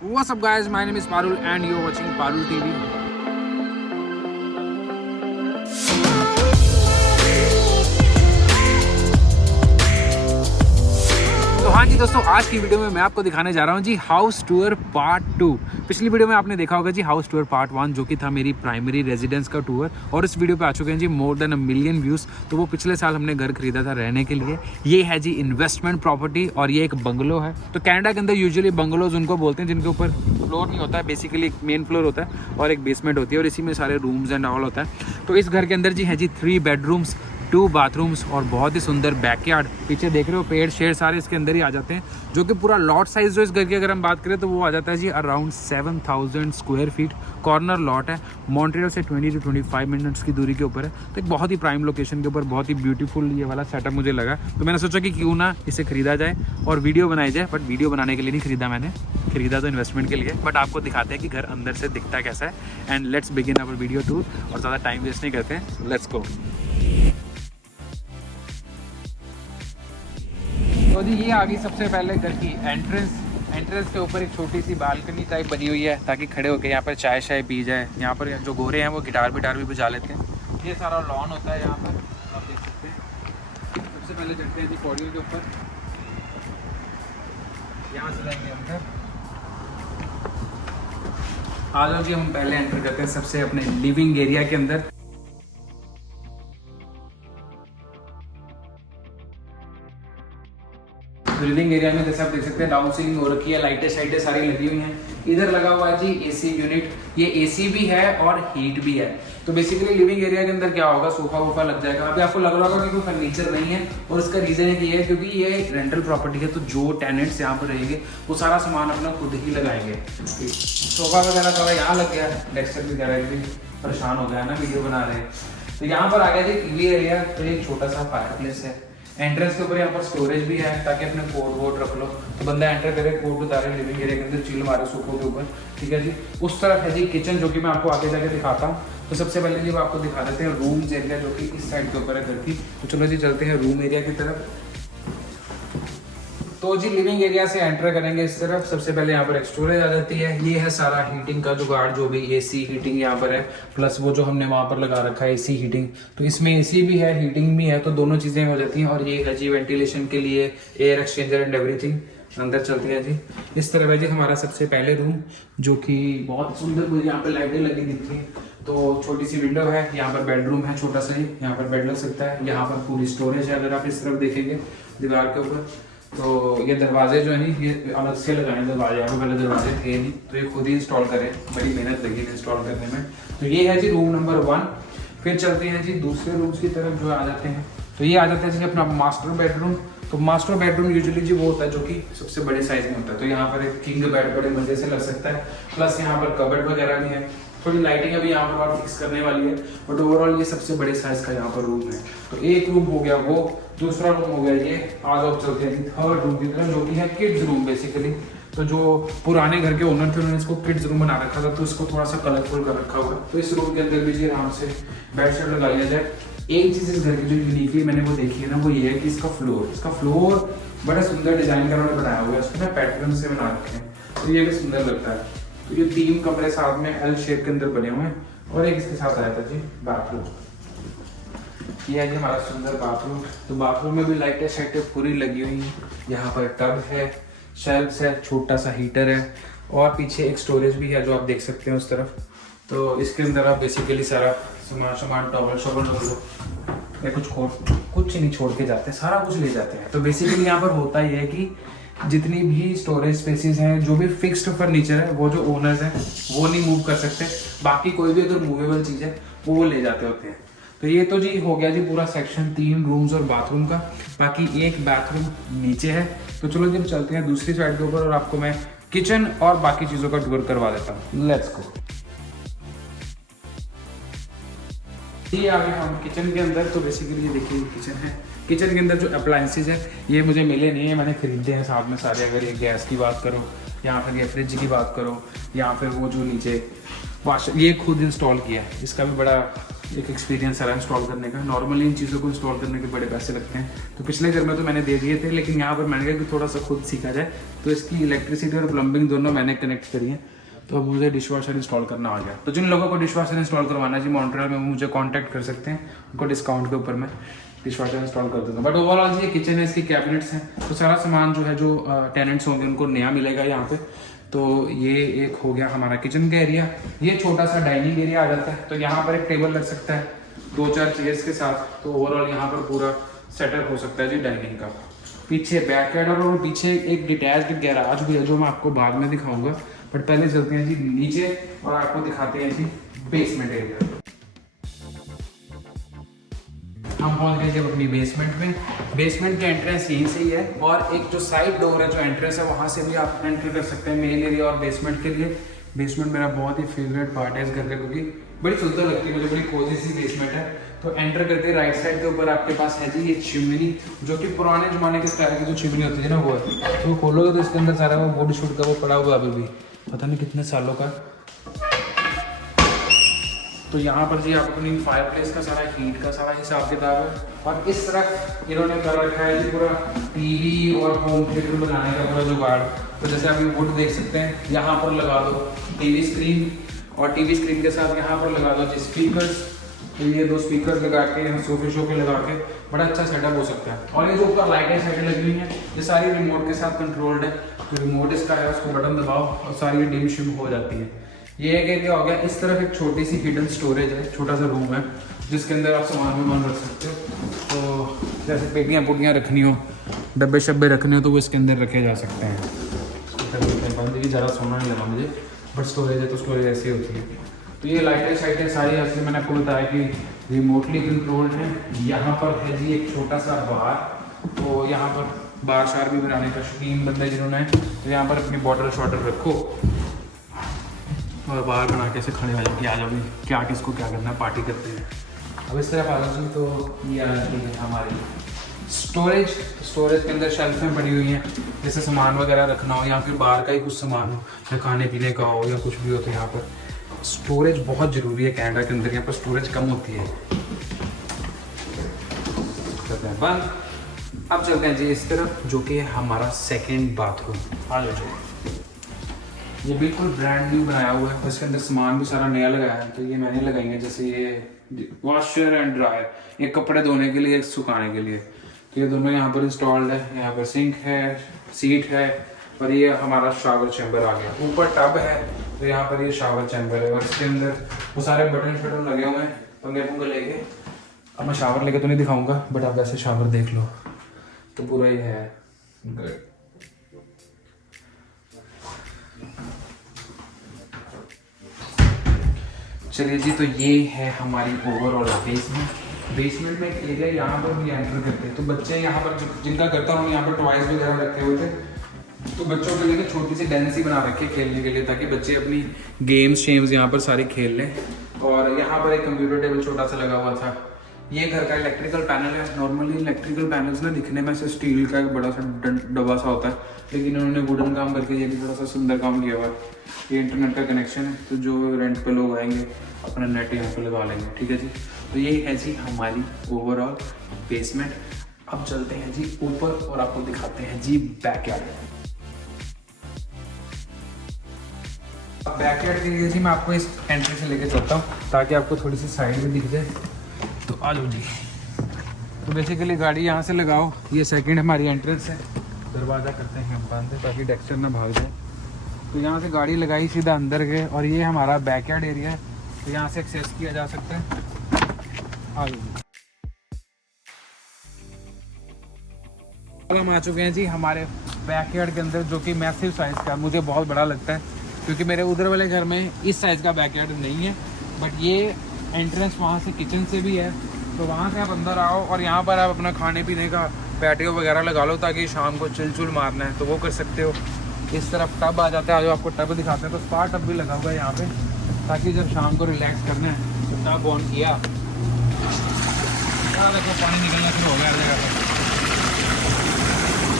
What's up guys, my name is Parul and you're watching Parul TV. तो हाँ जी दोस्तों, आज की वीडियो में मैं आपको दिखाने जा रहा हूँ जी हाउस टूर पार्ट 2। पिछली वीडियो में आपने देखा होगा जी हाउस टूर पार्ट 1 जो कि था मेरी प्राइमरी रेजिडेंस का टूर, और इस वीडियो पे आ चुके हैं जी मोर देन 1 मिलियन व्यूज़। तो वो पिछले साल हमने घर खरीदा था रहने के लिए। ये है जी इन्वेस्टमेंट प्रॉपर्टी और ये एक बंगलो है। तो कनाडा के अंदर यूजुअली बंगलोज उनको बोलते हैं जिनके ऊपर फ्लोर नहीं होता है, बेसिकली एक मेन फ्लोर होता है और एक बेसमेंट होती है और इसी में सारे रूम्स एंड ऑल होता है। तो इस घर के अंदर जी है जी 3 बेडरूम्स, 2 बाथरूम्स और बहुत ही सुंदर बैकयार्ड। पीछे देख रहे हो पेड़ शेड़ सारे इसके अंदर ही आ जाते हैं, जो कि पूरा लॉट साइज जो इस घर की अगर हम बात करें तो वो आ जाता है जी around 7000 square feet. Corner lot है, मॉन्ट्रियल से 20 to 25 मिनट्स की दूरी के ऊपर है। तो एक बहुत ही प्राइम लोकेशन के ऊपर बहुत ही ब्यूटीफुल ये वाला सेटअप मुझे लगा। तो मैंने सोचा कि क्यों ना इसे खरीदा जाए और वीडियो बनाई जाए। बट वीडियो बनाने के लिए नहीं खरीदा मैंने, खरीदा तो इन्वेस्टमेंट के लिए। बट आपको दिखाते हैं कि घर अंदर से दिखता कैसा है। And let's begin our video tour. और ज़्यादा टाइम वेस्ट नहीं करते हैं, लेट्स गो। तो जी ये आ गई सबसे पहले घर की एंट्रेंस के ऊपर एक छोटी सी बालकनी टाइप बनी हुई है ताकि खड़े होकर यहाँ पर चाय शाय पी जाए। यहाँ पर जो गोरे हैं वो गिटार भी बजा लेते हैं। ये सारा लॉन होता है यहाँ पर, आप देख सकते हैं। सबसे पहले चढ़ते हैं जी पौड़ियों के ऊपर, यहाँ से जाएंगे अंदर। आ जाओ जी, हम पहले एंटर करते हैं सबसे अपने लिविंग एरिया के अंदर। लिविंग एरिया में जैसे आप देख सकते हैं डाउन सीलिंग हो रखी है, लाइटें शाइटें सारी लगी हुई हैं। इधर लगा हुआ है जी एसी यूनिट। ये एसी भी है और हीट भी है। तो बेसिकली लिविंग एरिया के अंदर क्या होगा, सोफा वोफा लग जाएगा। अभी आपको लग रहा होगा कि कोई फर्नीचर नहीं है, और उसका रीजन ये है क्योंकि ये रेंटल प्रॉपर्टी है। तो जो टेनेंट्स यहाँ पर रहेंगे वो सारा सामान अपना खुद ही लगाएंगे। सोफा वगैरह सारा यहाँ लग गया, डेस्क वगैरह भी परेशान हो गया ना वीडियो बना रहे हैं। तो यहाँ पर आ गया जी टीवी एरिया। तो एक छोटा सा फायर प्लेस है। एंट्रेंस के ऊपर यहाँ पर स्टोरेज भी है ताकि अपने कोट वोट रख लो। तो बंदा एंटर करे, कोट उतारे, लिविंग एरिया के अंदर चिल मारे सोफों के ऊपर। ठीक है जी। उस तरफ है जी किचन, जो कि मैं आपको आगे जाके दिखाता हूँ। तो सबसे पहले जी आपको दिखा देते हैं रूम्स एरिया, जो कि इस साइड के ऊपर है घर की। तो चलो जी चलते हैं रूम एरिया की तरफ। तो जी लिविंग एरिया से एंटर करेंगे इस तरफ। सबसे पहले यहाँ पर एक स्टोरेज आ जाती है। ये है सारा हीटिंग का जुगाड़, जो भी एसी हीटिंग यहाँ पर है, प्लस वो जो हमने वहाँ पर लगा रखा है एसी हीटिंग। तो इसमें एसी भी है, हीटिंग भी है, तो दोनों चीज़ें हो जाती हैं। और ये है जी वेंटिलेशन के लिए एयर एक्सचेंजर एंड एवरीथिंग। अंदर चलते हैं जी। इस तरफ है जी हमारा सबसे पहले रूम, जो कि बहुत सुंदर, मुझे यहाँ पर लाइटें लगी दिखती हैं। तो छोटी सी विंडो है, यहाँ पर बेडरूम है छोटा सा ही, यहाँ पर बेड लग सकता है। यहाँ पर पूरी स्टोरेज है अगर आप इस तरफ देखेंगे दीवार के ऊपर। तो ये दरवाजे जो है नहीं, ये अलग से लगाए दरवाजे। यहाँ पर पहले दरवाजे थे नहीं, तो ये खुद ही इंस्टॉल करें, बड़ी मेहनत लगी इंस्टॉल करने में। तो ये है जी रूम नंबर 1। फिर चलते हैं जी दूसरे रूम्स की तरफ जो आ जाते हैं। तो ये आ जाते हैं जी अपना मास्टर बेडरूम। तो मास्टर बेडरूम यूजुअली जी वो होता है जो कि सबसे बड़े साइज में होता है। तो यहाँ पर एक किंग बेड बड़े मजे से लग सकता है, प्लस यहाँ पर कबर्ड वगैरह भी है। थोड़ी लाइटिंग अभी यहाँ पर और फिक्स करने वाली है, बट ओवरऑल ये सबसे बड़े साइज का यहाँ पर रूम है। तो एक रूम हो गया वो, दूसरा रूम हो गया ये। आज आप चलते हैं थर्ड रूम की तरफ, जो कि है किड्स रूम बेसिकली। तो जो पुराने घर के ओनर थे उन्होंने इसको किड्स रूम बना रखा था, तो इसको थोड़ा सा कलरफुल कर रखा हुआ। तो इस रूम के अंदर भी जी आराम से बेड शेड लगा लिया जाए। एक चीज इस घर की जो यूनिकली मैंने वो देखी है ना, वो ये है कि इसका फ्लोर बड़ा सुंदर डिजाइन का उन्होंने बनाया हुआ है। इसको ना पैटर्न से बना रखे हैं, तो ये भी सुंदर लगता है। तो ये 3 कमरे साथ में एल शेप के अंदर बने हुए हैं, और एक इसके साथ आया था जी बाथरूम। ये है जी हमारा सुंदर बाथरूम। तो बाथरूम में भी लाइटें शाइटें पूरी लगी हुई हैं। यहाँ पर टब है, शेल्फ्स है, छोटा सा हीटर है, और पीछे एक स्टोरेज भी है जो आप देख सकते हैं उस तरफ। तो इसके अंदर आप बेसिकली सारा सामान टॉवल शॉवल रख लो, या कुछ नहीं छोड़ के जाते, सारा कुछ ले जाते हैं। तो बेसिकली यहाँ पर होता ही है कि जितनी भी स्टोरेज स्पेसेस हैं, जो भी फिक्स्ड फर्नीचर है, वो जो ओनर्स हैं वो नहीं मूव कर सकते। बाकी कोई भी अगर मूवेबल चीज़ है वो ले जाते होते हैं। तो ये तो जी हो गया जी पूरा सेक्शन 3 रूम्स और बाथरूम का। बाकी एक बाथरूम नीचे है। तो चलो जब चलते हैं दूसरी साइड के ऊपर, और आपको मैं किचन और बाकी चीज़ों का टूर करवा देता हूँ। Let's go. ये आ गए हम किचन के अंदर। तो बेसिकली ये देखिए किचन है। किचन के अंदर जो अप्लायंसेज है ये मुझे मिले नहीं है, मैंने खरीदे हैं साथ में सारे। अगर ये गैस की बात करो, या फिर ये फ्रिज की बात करो, या फिर वो जो नीचे वाशर, ये खुद इंस्टॉल किया है। इसका भी बड़ा एक एक्सपीरियंस है इंस्टॉल करने का। नॉर्मली इन चीज़ों को इंस्टॉल करने के बड़े पैसे लगते हैं, तो पिछले घर में तो मैंने दे दिए थे, लेकिन यहाँ पर मैंने कहा कि थोड़ा सा खुद सीखा जाए, तो इसकी इलेक्ट्रिसिटी और प्लम्बिंग दोनों मैंने कनेक्ट करी है। तो अब मुझे डिश वॉशर इंस्टॉल करना आ गया। तो जिन लोगों को डिश वॉशर इंस्टॉल करवाना है जी मॉन्ट्रियल में, वो मुझे कॉन्टैक्ट कर सकते हैं, उनको डिस्काउंट के ऊपर मैं डिश वॉशर इंस्टॉल कर दूँगा। बट ओवरऑल जी ये किचन है, इसकी कैबिनेट्स हैं, तो सारा सामान जो है जो टेनेंट्स होंगे उनको नया मिलेगा यहाँ पे। तो ये एक हो गया हमारा किचन का एरिया। ये छोटा सा डाइनिंग एरिया आ जाता है, तो यहाँ पर एक टेबल लग सकता है 2-4 चेयर्स के साथ, तो ओवरऑल यहाँ पर पूरा सेटअप हो सकता है जी डाइनिंग का। पीछे बैकयार्ड और पीछे एक डिटैच्ड गैराज भी है जो मैं आपको बाद में दिखाऊंगा, बट पहले चलते हैं जी नीचे और आपको दिखाते हैं जी बेसमेंट एरिया। हम पहुंच गए जब अपनी बेसमेंट में। बेसमेंट का एंट्रेंस यहीं से ही है, और एक जो साइड डोर है जो एंट्रेंस है वहाँ से भी आप एंटर कर सकते हैं मेन एरिया और बेसमेंट के लिए। बेसमेंट मेरा बहुत ही फेवरेट पार्ट है इस घर का, क्योंकि बड़ी सुंदर लगती है मुझे, बड़ी कोजी सी बेसमेंट है। तो एंटर करते राइट साइड के ऊपर आपके पास है जी ये चिमनी, जो कि पुराने जमाने के स्टाइल की जो चिमनी होती है ना वो है। तो खोलोगे तो इसके अंदर सारा वो वुड शुड का वो पड़ा हुआ अभी भी पता नहीं कितने सालों का। तो यहाँ पर जी आप अपनी फायर प्लेस का सारा हीट का सारा हिसाब किताब है, और इस तरफ इन्होंने कर रखा है जी पूरा टीवी और होम थिएटर बनाने का पूरा जुगाड़। तो जैसे आप ये वुड देख सकते हैं, यहाँ पर लगा दो टीवी स्क्रीन, और टीवी स्क्रीन के साथ यहाँ पर लगा दो जी स्पीकर्स। तो ये 2 स्पीकर लगा के यहाँ सोफे शोफे लगा के बड़ा अच्छा सेटअप हो सकता है। और ये जो ऊपर लाइटें साइटें लगी हुई हैं ये सारी रिमोट के साथ कंट्रोल्ड है। तो रिमोट इसका है, उसको बटन दबाओ और सारी डिम शिम हो जाती है। ये एक एरिया हो गया। इस तरफ एक छोटी सी हिडन स्टोरेज है, छोटा सा रूम है जिसके अंदर आप सामान रख सकते हो। तो जैसे पेटियाँ पुटियाँ रखनी हो, डब्बे शब्बे रखने हो, तो वो इसके अंदर रखे जा सकते हैं। बंद ज़्यादा सोना नहीं लगा मुझे, बट स्टोरेज है तो स्टोरेज ऐसी होती है। तो ये लाइटें साइटें सारी ऐसे मैंने आपको बताया कि रिमोटली कंट्रोल्ड है। यहाँ पर है जी एक छोटा सा बार, तो यहाँ पर बार शार भी बनाने का शौकीन बंदे जिन्होंने, तो यहाँ पर अपनी बॉटल शॉटल रखो और बाहर बना के से खड़े हो जाओ कि आ जाओ भी क्या किसको क्या करना है, पार्टी करते हैं। अब इस तरफ आ जाओ तो ये आ जाती है हमारी स्टोरेज। स्टोरेज के अंदर शेल्फें पड़ी हुई हैं, जैसे सामान वगैरह रखना हो या फिर बाहर का ही कुछ सामान हो या खाने पीने का हो या कुछ भी हो, तो यहाँ पर स्टोरेज बहुत ज़रूरी है। कनाडा के अंदर यहाँ पर स्टोरेज कम होती है। बंद। अब चलते हैं जी इस तरफ, जो कि है हमारा सेकेंड बाथरूम। आ जाओ, ये बिल्कुल ब्रांड न्यू बनाया हुआ है, इसके अंदर सामान भी सारा नया लगाया है। तो ये मैंने लगाई है, जैसे ये वॉशर एंड ड्रायर, ये कपड़े धोने के लिए, सुखाने के लिए। तो ये दोनों यहाँ पर इंस्टॉल्ड है। यहाँ पर सिंक है, सीट है, और ये हमारा शावर चैम्बर आ गया। ऊपर टब है, तो यहाँ पर ये शावर चैम्बर है, और इसके अंदर वो सारे बटन शटन लगे हुए हैं पंगे पुंगे लेके। अब मैं शावर लेके तो नहीं दिखाऊंगा, बट आप वैसे शावर देख लो तो पूरा ही है। चलिए जी, तो ये है हमारी ओवरऑल बेसमेंट। बेसमेंट में एक एरिया यहाँ पर भी एंटर करते हैं, तो बच्चे यहाँ पर जिनका करता हूँ यहाँ पर टॉयज वगैरह रखे हुए थे, तो बच्चों के लिए छोटी सी डेंस ही बना रखी है खेलने के लिए, ताकि बच्चे अपनी गेम्स शेम्स यहाँ पर सारे खेल लें। और यहाँ पर एक कंप्यूटर टेबल छोटा सा लगा हुआ था। ये घर का इलेक्ट्रिकल पैनल है। नॉर्मली इलेक्ट्रिकल पैनल्स ना दिखने में से स्टील का एक बड़ा सा डब्बा सा होता है, लेकिन उन्होंने वुडन काम करके ये भी थोड़ा सा सुंदर काम किया हुआ है। ये इंटरनेट का कनेक्शन है, तो जो रेंट पे लोग आएंगे अपना नेट यहाँ पे लगा लेंगे। ठीक है जी, तो ये है जी हमारी ओवरऑल बेसमेंट। अब चलते हैं जी ऊपर और आपको दिखाते हैं जी बैकयार्ड। बैकयार्ड के लिए जी मैं आपको इस एंट्री से लेके चलता हूँ, ताकि आपको थोड़ी सी साइड में दिख जाए। तो आ जाओ जी। तो बेसिकली गाड़ी यहाँ से लगाओ, ये सेकंड हमारी एंट्रेंस है। दरवाज़ा करते हैं हम बंद, ताकि डेक्सचर ना भाग जाए। तो यहाँ से गाड़ी लगाई, सीधा अंदर गए, और ये हमारा बैकयार्ड एरिया है, तो यहाँ से एक्सेस किया जा सकता है। आ जाओ। अब हम आ चुके हैं जी हमारे बैकयार्ड के अंदर, जो कि मैसिव साइज़ का मुझे बहुत बड़ा लगता है, क्योंकि मेरे उधर वाले घर में इस साइज़ का बैकयार्ड नहीं है। बट ये एंट्रेंस वहाँ से किचन से भी है, तो वहाँ से आप अंदर आओ और यहाँ पर आप अपना खाने पीने का पैटियो वगैरह लगा लो, ताकि शाम को चिल चुल मारना है तो वो कर सकते हो। इस तरफ टब आ जाता है, जो आपको टब दिखाते हैं। तो स्पा टब भी लगा हुआ है यहाँ पे, ताकि जब शाम को रिलैक्स करना है तो टब ऑन किया, देखो पानी निकलना शुरू हो गया हर जगह पर।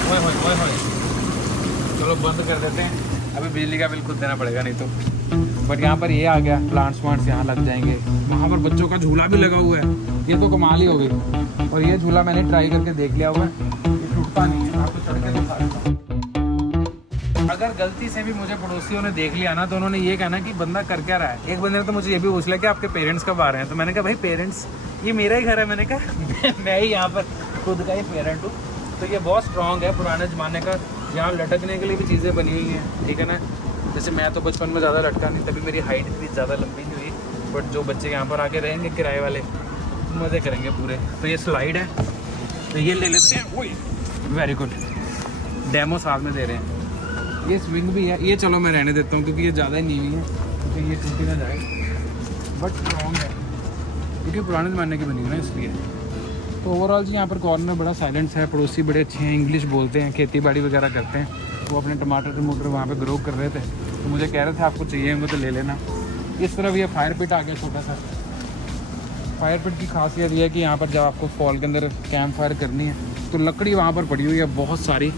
ओए होए। चलो बंद कर देते हैं। अभी बिजली का बिल खुद देना पड़ेगा नहीं तो। बट यहाँ पर ये आ गया, प्लांट्स वांट्स यहाँ लग जाएंगे। वहाँ पर बच्चों का झूला भी लगा हुआ है, ये तो कमाल ही हो गई। और ये झूला मैंने ट्राई करके देख लिया हुआ है, ये टूटता नहीं है, आपको चढ़ के दिखा देता हूँ। अगर गलती से भी मुझे पड़ोसियों ने देख लिया ना तो उन्होंने ये कहना कि बंदा कर क्या रहा है। एक बंदे ने तो मुझे ये भी पूछ लिया कि आपके पेरेंट्स कब आ रहे हैं, तो मैंने कहा भाई पेरेंट्स ये मेरा ही घर है, मैंने कहा मैं ही यहाँ पर खुद का ही पेरेंट हूँ। तो ये बहुत स्ट्रॉन्ग है, पुराने ज़माने का, यहाँ लटकने के लिए भी चीज़ें बनी हुई हैं, ठीक है ना। जैसे मैं तो बचपन में ज़्यादा लटका नहीं, तभी मेरी हाइट इतनी ज़्यादा लंबी नहीं हुई। बट जो बच्चे यहाँ पर आके रहेंगे किराए वाले, मज़े करेंगे पूरे। तो ये स्लाइड है, तो ये ले लेते हैं। वही वेरी गुड, डेमो साथ में दे रहे हैं। ये स्विंग भी है, ये चलो मैं रहने देता हूँ क्योंकि ये ज़्यादा ही नीवी है, क्योंकि ये टूटी ना जाए। बट स्ट्रॉन्ग है क्योंकि पुराने ज़माने की बनी हुई ना, इसलिए। तो ओवरऑल जी यहाँ पर कॉर्नर बड़ा साइलेंस है, पड़ोसी बड़े अच्छे हैं, इंग्लिश बोलते हैं, खेती बाड़ी वगैरह करते हैं। वो अपने टमाटर वहाँ पे ग्रो कर रहे थे, तो मुझे कह रहे थे आपको चाहिए होंगे तो ले लेना। इस तरफ ये फायर पिट आ गया छोटा सा। फायर पिट की खासियत ये है कि यहाँ पर जब आपको फॉल के अंदर कैंप फायर करनी है तो लकड़ी वहाँ पर पड़ी हुई है बहुत सारी,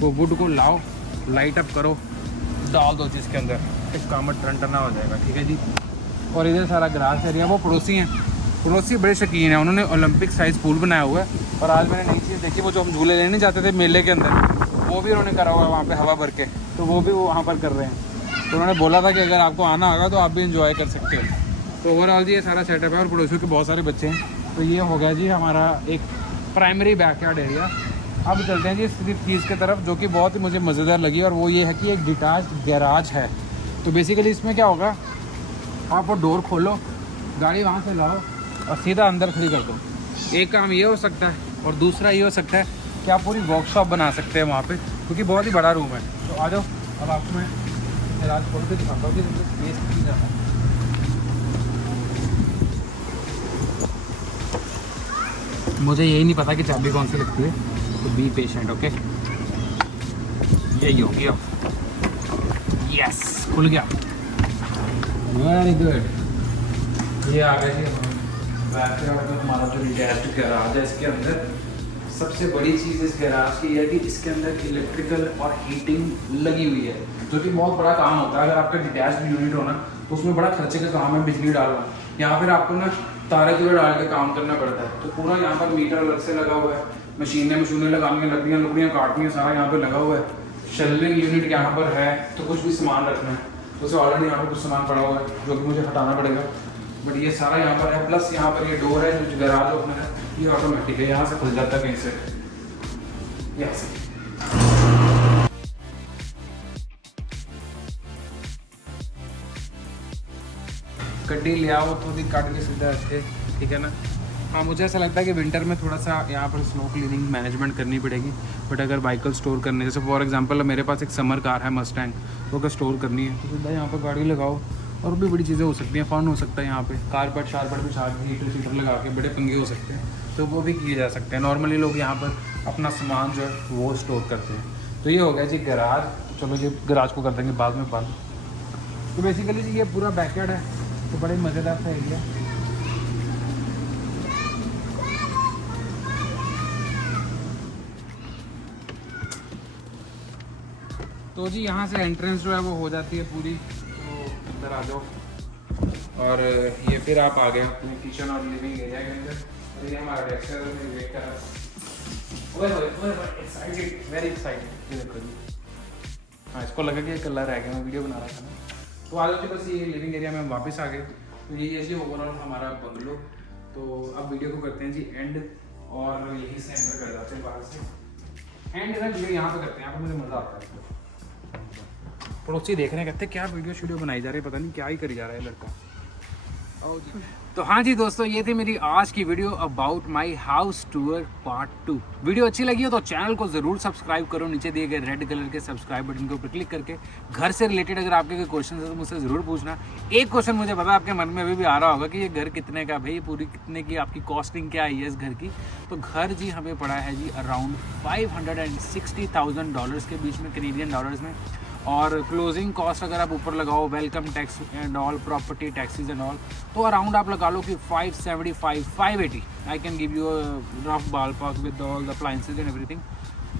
वो वुड को लाओ, लाइट अप करो, डाल दो जिसके अंदर, एक काम टना हो जाएगा, ठीक है जी। और इधर सारा ग्रास एरिया, वो पड़ोसी हैं, पड़ोसी बड़े शौकीन हैं, उन्होंने ओलंपिक साइज़ पूल बनाया हुआ है। और आज मैंने नई चीज़ देखी, वो जो हम झूले लेने जाते थे मेले के अंदर, वो भी उन्होंने करा हुआ है वहाँ पे हवा भर के, तो वो भी वो वहाँ पर कर रहे हैं। तो उन्होंने बोला था कि अगर आपको आना होगा तो आप भी इंजॉय कर सकते हो। तो ओवरऑल जी ये सारा सेटअप है, और पड़ोसियों के बहुत सारे बच्चे हैं। तो ये हो गया जी हमारा एक प्राइमरी बैकयार्ड एरिया। अब चलते हैं जी इस चीज़ की तरफ जो कि बहुत ही मुझे मज़ेदार लगी, और वो ये है कि एक डिटैच्ड गैराज है। तो बेसिकली इसमें क्या होगा, आप वो डोर खोलो, गाड़ी वहाँ से लाओ और सीधा अंदर खड़ी कर दो। एक काम ये हो सकता है, और दूसरा ये हो सकता है कि आप पूरी वर्कशॉप बना सकते हैं वहाँ पे, क्योंकि बहुत ही बड़ा रूम है। तो आ जाओ, अब आपको मैं गैराज खोल के दिखाता हूँ कि स्पेस कितनी ज़्यादा है। मुझे यही नहीं पता कि चाबी कौन सी लगती है, तो बी पेशेंट, ओके। यही हो गया, यस खुल गया, वेरी गुड। ये आ गया जी हमारा जो डिटैच्ड गैराज है। इसके अंदर सबसे बड़ी चीज़ इस गैराज की है कि इसके अंदर इलेक्ट्रिकल और हीटिंग लगी हुई है, जो कि बहुत बड़ा काम होता है। अगर आपका डिटैच्ड यूनिट हो ना तो उसमें बड़ा खर्चे का काम है बिजली डालना। यहाँ फिर आपको ना तारे की डाल के काम करना पड़ता है। तो पूरा यहाँ पर मीटर अलग से लगा हुआ है, मशीनें लगानी है, लकड़ियाँ काटनी है, सारा यहाँ पे लगा हुआ है। शेल्विंग यूनिट यहाँ पर है, तो कुछ भी सामान रखना है तो उसे ऑलरेडी यहाँ पर कुछ सामान पड़ा हुआ है जो कि मुझे हटाना पड़ेगा, बट ये सारा यहाँ पर है। प्लस यहाँ पर ये डोर है जो गैराज ओपनर है, ये ऑटोमेटिक है, यहाँ से खुल जाता है कहीं से, यहाँ से। गड्डी ले आओ थोड़ी काट के सीधा रखे, ठीक है ना। हाँ मुझे ऐसा लगता है कि विंटर में थोड़ा सा यहाँ पर स्नो क्लीनिंग मैनेजमेंट करनी पड़ेगी। बट अगर व्हीकल स्टोर करने, जैसे फॉर एग्जांपल मेरे पास एक समर कार है मस्टैंग, तो अगर स्टोर करनी है तो सीधा यहाँ पर गाड़ी लगाओ, और भी बड़ी चीज़ें हो सकती हैं, फन हो सकता है यहाँ पे, कारपेट शारपेट भी हीटर लगा के बड़े पंगे हो सकते हैं, तो वो भी किए जा सकते हैं। नॉर्मली लोग यहाँ पर अपना सामान जो है वो स्टोर करते हैं। तो ये हो गया जी गैराज। चलो जी गैराज को कर देंगे बाद में बंद। तो बेसिकली जी ये पूरा बैकयार्ड है, तो बड़े मज़ेदार सा एरिया। तो जी यहाँ से एंट्रेंस जो है वो हो जाती है पूरी, तो इधर आ जाओ। और ये फिर आप आ गए अपने किचन और लिविंग एरिया के अंदर। तो ये हमारा डेस्क वेट कर रहा है, एक्साइटेड, वेरी एक्साइटेड। ये देखो जी, हाँ इसको लगा कि ये कलर रह गया, मैं वीडियो बना रहा था ना। तो आ जाओ जी, बस ये लिविंग एरिया में हम वापस आ गए। तो ये है जी ओवरऑल हमारा बंगलो। तो अब वीडियो को करते हैं जी एंड, और यहीं से एंटर कर जाते हैं बाहर से। एंड ना वीडियो यहाँ पे करते हैं, यहाँ पर मुझे मज़ा आता है। पड़ोसी देख रहे हैं, कहते क्या वीडियो बनाई जा रही है, पता नहीं क्या ही करी जा रहा है लड़का। तो हाँ जी दोस्तों, ये थी मेरी आज की video about my house tour part 2। Video अच्छी लगी हो तो चैनल को ज़रूर सब्सक्राइब करो, नीचे दिए गए रेड कलर के सब्सक्राइब बटन के ऊपर क्लिक करके। घर से रिलेटेड अगर आपके कोई क्वेश्चन है तो मुझसे ज़रूर पूछना। एक क्वेश्चन मुझे पता आपके मन में अभी भी आ रहा होगा कि ये घर कितने का, भाई पूरी कितने की आपकी कॉस्टिंग क्या आई है इस घर की। तो घर जी हमें पड़ा है जी अराउंड $560,000 के बीच में, कैनेडियन डॉलर्स में। और क्लोजिंग कॉस्ट अगर आप ऊपर लगाओ, welcome tax and all, property taxes and all, तो अराउंड आप लगा लो कि 575 580। I can give you rough ball park with all the appliances and everything.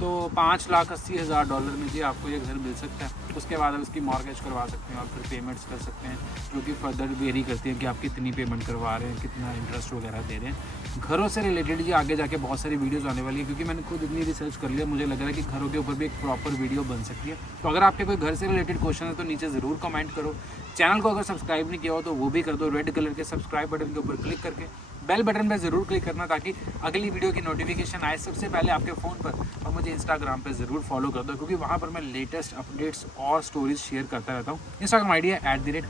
तो $5,80,000 में जी आपको ये घर मिल सकता है। उसके बाद आप उसकी मॉर्गेज करवा सकते हैं और फिर पेमेंट्स कर सकते हैं, जो कि फर्दर वेरी करती हैं कि आप कितनी पेमेंट करवा रहे हैं, कितना इंटरेस्ट वगैरह दे रहे हैं। घरों से रिलेटेड जी आगे जाके बहुत सारी वीडियोस आने वाली है, क्योंकि मैंने खुद इतनी रिसर्च कर लिया, मुझे लग रहा है कि घरों के ऊपर भी एक प्रॉपर वीडियो बन सकती है। तो अगर आपके कोई घर से रिलेटेड क्वेश्चन है तो नीचे ज़रूर कमेंट करो। चैनल को अगर सब्सक्राइब नहीं किया हो तो वो भी कर दो, रेड कलर के सब्सक्राइब बटन के ऊपर क्लिक करके बेल बटन पर ज़रूर क्लिक करना, ताकि अगली वीडियो की नोटिफिकेशन आए सबसे पहले आपके फ़ोन पर। और मुझे इंस्टाग्राम पे ज़रूर फॉलो कर दो, क्योंकि वहाँ पर मैं लेटेस्ट अपडेट्स और स्टोरीज शेयर करता रहता हूँ। इंस्टाग्राम आईडी है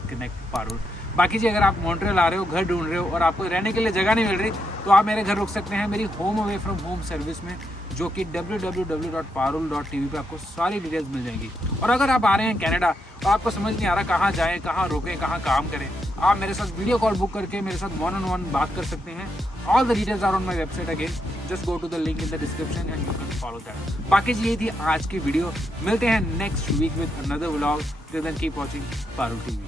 @connect पारुल। बाकी जी अगर आप मॉन्ट्रियल आ रहे हो, घर ढूंढ रहे हो और आपको रहने के लिए जगह नहीं मिल रही, तो आप मेरे घर रुक सकते हैं मेरी home away from home service में, जो कि www.parul.tv पे आपको सारी डिटेल्स मिल जाएंगी। और अगर आप आ रहे हैं कनाडा और आपको समझ नहीं आ रहा कहाँ जाएं, कहाँ रुकें, कहाँ काम करें, आप मेरे साथ वीडियो कॉल बुक करके मेरे साथ 1-on-1 बात कर सकते हैं। All the details are on my website again, just go to the link in the description and you can follow that. बाकी जी ये थी आज की वीडियो, मिलते हैं next week with another vlog. Till then keep watching Parul TV.